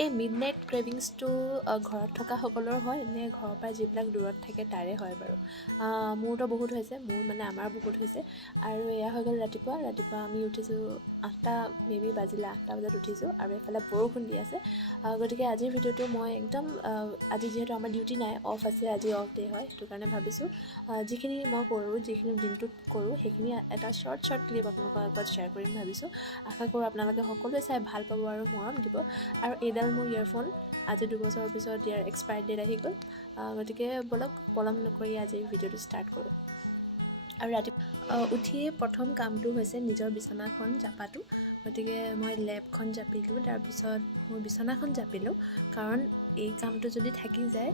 এই মিডনাইট ক্ৰেভিংছটো ঘৰত থকা সকলৰ হয় নে ঘৰৰ পৰা যিবিলাক দূৰত থাকে তাৰে হয় বাৰু? মোৰতো বহুত হৈছে, আমাৰ বহুত হৈছে। আৰু এয়া হৈ গ'ল ৰাতিপুৱা আমি উঠিছোঁ 8টা মেবি বাজিলে, 8টা বজাত উঠিছোঁ আৰু এইফালে বৰষুণ দি আছে। গতিকে আজিৰ ভিডিঅ'টো মই একদম আজি যিহেতু আমাৰ ডিউটি নাই, অফ আছে, আজি অফ ডে হয়, সেইটো কাৰণে ভাবিছোঁ যিখিনি মই কৰোঁ, যিখিনি দিনটোত কৰোঁ সেইখিনি এটা শ্বৰ্ট ক্লিপ আপোনালোকৰ আগত শ্বেয়াৰ কৰিম ভাবিছোঁ। আশা কৰোঁ আপোনালোকে সকলোৱে চাই ভাল পাব আৰু মৰম দিব। আৰু এইডাল মোৰ ইয়েৰফোন আজি 2 বছৰৰ পিছত ইয়াৰ এক্সপায়াৰ ডেট আহি গ'ল। গতিকে বলক পলম নকৰি আজি ভিডিঅ'টো ষ্টাৰ্ট কৰোঁ। আৰু ৰাতিপুৱা উঠিয়ে প্ৰথম কামটো হৈছে নিজৰ বিচনাখন জাপাটো। গতিকে মই লেপখন জাপিলোঁ, তাৰপিছত মোৰ বিচনাখন জাপিলোঁ, কাৰণ এই কামটো যদি থাকি যায়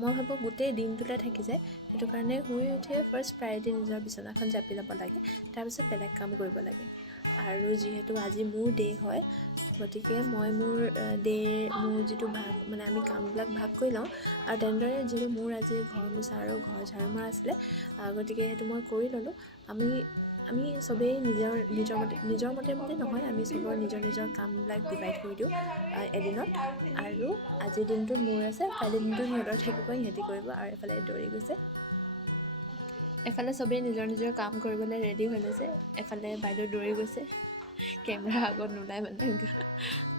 মই ভাবোঁ গোটেই দিনটোলৈ থাকি যায়। সেইটো কাৰণে শুই উঠিয়ে ফাৰ্ষ্ট প্ৰায়ৰিটি নিজৰ বিচনাখন জাপি ল'ব লাগে, তাৰপিছত বেলেগ কাম কৰিব লাগে। আৰু যিহেতু আজি মোৰ ডে হয়, গতিকে মই মোৰ যিটো ভাগ আমি কামবিলাক ভাগ কৰি লওঁ। আৰু তেনেদৰে যিহেতু মোৰ আজি ঘৰ মোচা আৰু ঘৰ ঝাৰু মৰা আছিলে, গতিকে সেইটো মই কৰি ল'লোঁ। আমি চবেই নিজৰ মতে নহয়, আমি চবৰ নিজৰ কামবিলাক ডিভাইড কৰি দিওঁ এদিনত। আৰু আজিৰ দিনটোত মোৰ আছে, কালিৰ দিনটোত সিহঁতৰ থাকিব, সিহঁতি কৰিব। আৰু এফালে দৌৰি গৈছে, এফালে চবেই নিজৰ কাম কৰিবলৈ ৰেডি হৈ লৈছে, এফালে বাইদেউ দৌৰি গৈছে, কেমেৰা আগত নোলায়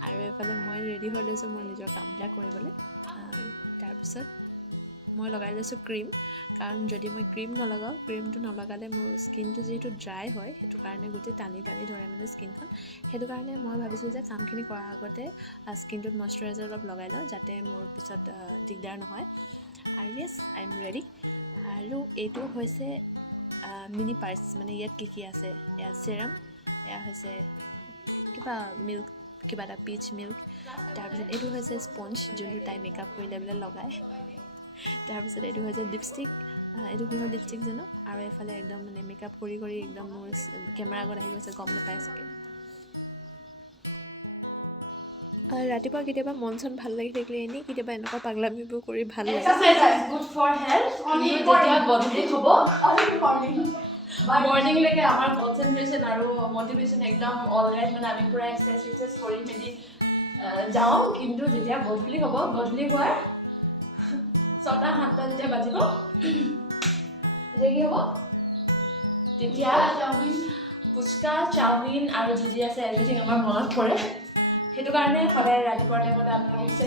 আৰু এফালে মই ৰেডি হৈ লৈছোঁ মোৰ নিজৰ কামবিলাক কৰিবলৈ। তাৰপিছত মই লগাই লৈছোঁ ক্ৰীম, কাৰণ যদি মই ক্ৰীমটো নলগালে মোৰ স্কিনটো যিহেতু ড্ৰাই হয়, সেইটো কাৰণে গোটেই টানি ধৰে স্কিনখন। সেইটো কাৰণে মই ভাবিছোঁ যে কামখিনি কৰাৰ আগতে স্কিনটোত মইশ্চাৰাইজাৰ অলপ লগাই লওঁ, যাতে মোৰ পিছত দিগদাৰ নহয়। আৰু য়েছ, আই এম ৰেডি। আৰু এইটো হৈছে মিনি পাৰ্চ, ইয়াত কি আছে, এয়া ছেৰাম, এয়া হৈছে কিবা মিল্ক, কিবা এটা পিচ মিল্ক। তাৰপিছত এইটো হৈছে স্পঞ্জ, যোনটো তাই মেকআপ কৰিলে বোলে লগায়। তাৰপিছত এইটো হৈছে লিপষ্টিক, এইটো কিহৰ লিপষ্টিক জানো। আৰু এইফালে একদম মেকআপ কৰি একদম মোৰ কেমেৰা আগত আহি গৈছে, গম নাপাই চাগে। ৰাতিপুৱা কেতিয়াবা মন চন ভাল লাগি থাকিলে এনেই কেতিয়াবা এনেকুৱা পাগলামিবোৰ কৰি ভাল লাগে। মৰ্ণিংলৈকে আমাৰ কনচেনট্ৰেশ্যন আৰু মটিভেশ্যন একদম অলৰাইট, আমি পূৰা এক্সাৰচাইজ কৰি মেলি যাওঁ। কিন্তু যেতিয়া গধূলি হোৱাৰ 6টা-7টা যেতিয়া বাজিব, তেতিয়া কি হ'ব, তেতিয়া ফুচকা, চাওমিন আৰু যি আছে এভৰিথিং আমাৰ মনত পৰে। সেইটো কাৰণে সদায় ৰাতিপুৱা টাইমতে আপোনালোকে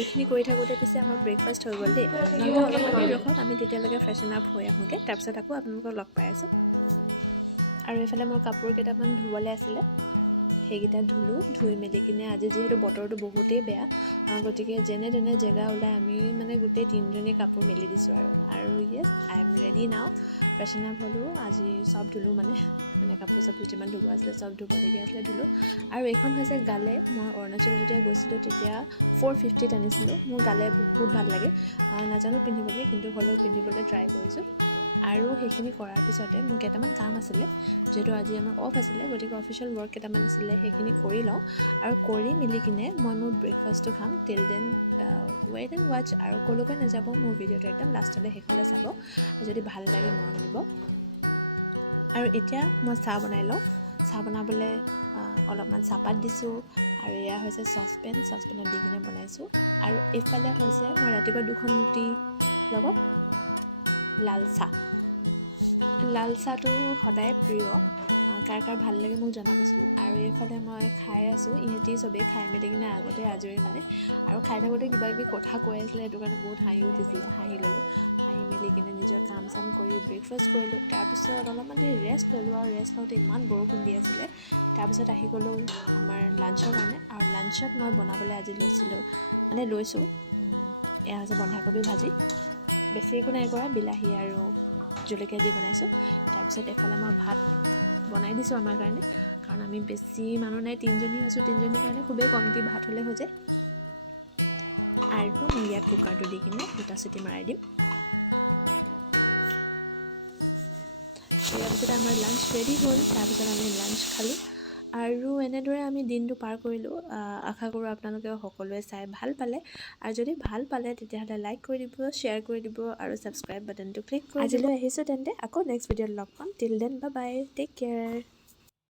এইখিনি কৰি থাকোঁতে পিছে আমাৰ ব্ৰেকফাষ্ট হৈ গ'ল দেই। আপোনালোকে অলপমান দেৰি ৰখক, আমি তেতিয়ালৈকে ফ্ৰেছন আপ হৈ আহোঁগৈ, তাৰপিছত আকৌ আপোনালোকক লগ পাই আছোঁ। আৰু এইফালে মোৰ কাপোৰ কেইটামান ধুবলৈ আছিলে, সেইকেইটা ধুই মেলি কিনে আজি যিহেতু বতৰটো বহুতেই বেয়া, গতিকে যেনে তেনে জেগা ওলাই আমি গোটেই 3জনীয়ে কাপোৰ মেলি দিছোঁ। আৰু য়েছ, আই এম ৰেডি নাও। ফ্ৰেছন আপ হ'লোঁ, আজি চব ধুলোঁ, কাপোৰ চাপোৰ যিমান ধুব আছিলে চব ধুবলগীয়া আছিলে ধুলোঁ। আৰু এইখন হৈছে গালে। মই অৰুণাচল যেতিয়া গৈছিলোঁ তেতিয়া 450 আনিছিলোঁ। মোৰ গালে বহুত ভাল লাগে, নাজানো পিন্ধিবলৈ, কিন্তু হ'লেও পিন্ধিবলৈ ট্ৰাই কৰিছোঁ। আৰু সেইখিনি কৰাৰ পিছতে মোৰ কেইটামান কাম আছিলে, যিহেতু আজি আমাৰ অফ আছিলে, গতিকে অফিচিয়েল ৱৰ্ক কেইটামান আছিলে, সেইখিনি কৰি লওঁ। আৰু কৰি মেলি কিনে মই মোৰ ব্ৰেকফাষ্টটো খাম। Till then weight and watch. আৰু ক'লৈকৈ নাযাব, মোৰ ভিডিঅ'টো একদম লাষ্টলৈ শেষলৈ চাব, যদি ভাল লাগে মৰম দিব। আৰু এতিয়া মই চাহ বনাই লওঁ। চাহ বনাবলৈ অলপমান চাহপাত দিছোঁ, আৰু এয়া হৈছে চচপেনত দি কিনে বনাইছোঁ। আৰু এইফালে হৈছে মই ৰাতিপুৱা 2খন ৰুটি লগত লাল চাহটো সদায় প্ৰিয়, কাৰ ভাল লাগে মোক জনাবচোন। আৰু এইফালে মই খাই আছোঁ, ইহঁতি চবেই খাই মেলি কিনে আগতে আজৰি, আৰু খাই থাকোঁতে কিবা কিবি কথা কৈ আছিলে, সেইটো কাৰণে বহুত হাঁহি উঠিছিলে, হাঁহি ল'লোঁ। হাঁহি মেলি কিনে নিজৰ কাম চাম কৰি ব্ৰেকফাষ্ট কৰিলোঁ। তাৰপিছত অলপমান দেৰি ৰেষ্ট ল'লোঁ, আৰু ৰেষ্ট লওঁতে ইমান বৰষুণ দি আছিলে। তাৰপিছত আহি গ'লোঁ আমাৰ লাঞ্চৰ কাৰণে। আৰু লাঞ্চত মই বনাবলৈ আজি লৈছোঁ, এয়া হৈছে বন্ধাকবি ভাজি। বেছি একো নাই কৰা, বিলাহী আৰু জলকীয়া দি বনাইছোঁ। তাৰপিছত এফালে মই ভাত বনাই দিছোঁ আমাৰ কাৰণে, কাৰণ আমি বেছি মানুহ নাই, 3জনী আছোঁ, 3জনীৰ কাৰণে খুবেই কমটি ভাত হ'লে হৈ যায়। আৰু মই ইয়াত কুকাৰটো দি কিনে 2টা চিটি মৰাই দিম। ইয়াৰ পিছতে আমাৰ লাঞ্চ ৰেডি হ'ল। তাৰপিছত আমি লাঞ্চ খালোঁ, আৰু এনেদৰে আমি দিনটো পাৰ কৰিলোঁ। আশা কৰোঁ আপোনালোকে সকলোৱে চাই ভাল পালে, আৰু যদি ভাল পালে তেতিয়াহ'লে লাইক কৰি দিব, শ্বেয়াৰ কৰি দিব, আৰু ছাবস্ক্ৰাইব বাটনটো ক্লিক কৰি দিব। আজিলৈ আহিছোঁ তেন্তে, আকৌ নেক্সট ভিডিঅ'ত লগ পাম। Till then bye bye, take care.